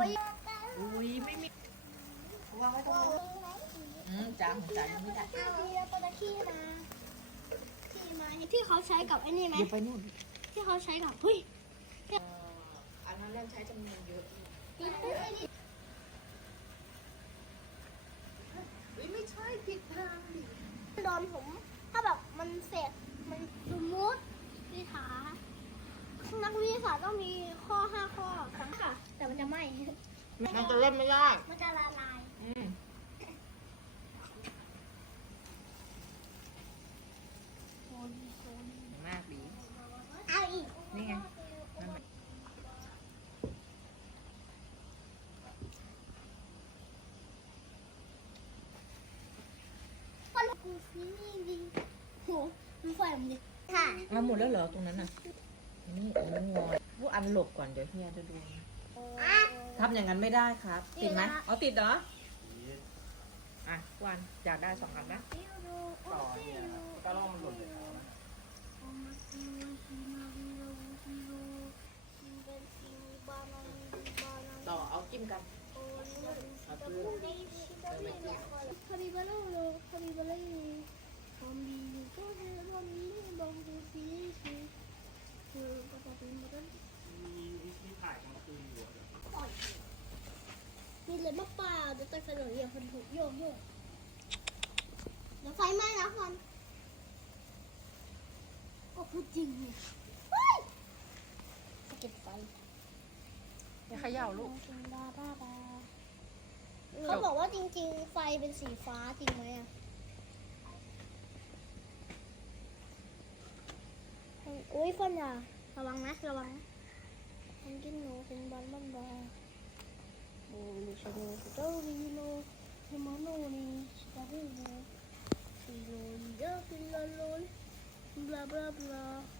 อุ้ยไม่มีวางไว้ตรงนู้นอืมจาของจานยังไม่ได้ทีละตัวขี้มาขี้มาที่เขาใช้กับไอ้นี่ไหม เดี๋ยวไปนู่นที่เขาใช้กับเฮ้ยเอ่ออันนั้นเริ่มใช้จำนวนเยอะอุ้ยไม่ใช่ผิดทางดิโดนผม ถ้าแบบมันเสร็จมันสมมุติวิถานักวิทยาศาสตร์ต้องมีข้อห้าข้อครั้งค่ะ แต่มันจะไหม มันจะเล่นไม่ได้มันจะละลายอืมโคนโคนมากดีเอาอีก นี่ไงนั่นแหละก็ลูกกูฟีนี่ดีโหดูไฟมันดิค่ะเอาหมดแล้วเหรอตรงนั้นน่ะ นี่มันงอยพวกอันหลบก่อนเดี๋ยวเฮียจะดูอะ ทำอย่างนั้นไม่ได้ครับ ติดไหมติดละเอาติดเหรอ อะวันอยากได้สองอันนะ ต่อเนี่ยก็ล่องมันหล่นเลยครับ ต่อเอาจิ้มกันมีวิธีถ่ายกลางคืนอยู่อะ มี เลยมะป่าเดี๋ยวตะกระโดดอย่าคนถูกโยกโยกเดี๋ยวไฟไหม้แล้วคนก็พูดจริงเนี่ยเฮ้ยสะเก็บไฟอย่าเขย่าลูกบ้าบ้าบ้าเขาบอกว่าจริง ๆ ไฟเป็นสีฟ้าจริงไหมอะอุ้ยคนอย่าระวังนะระวังนะ Blah, blah, blah.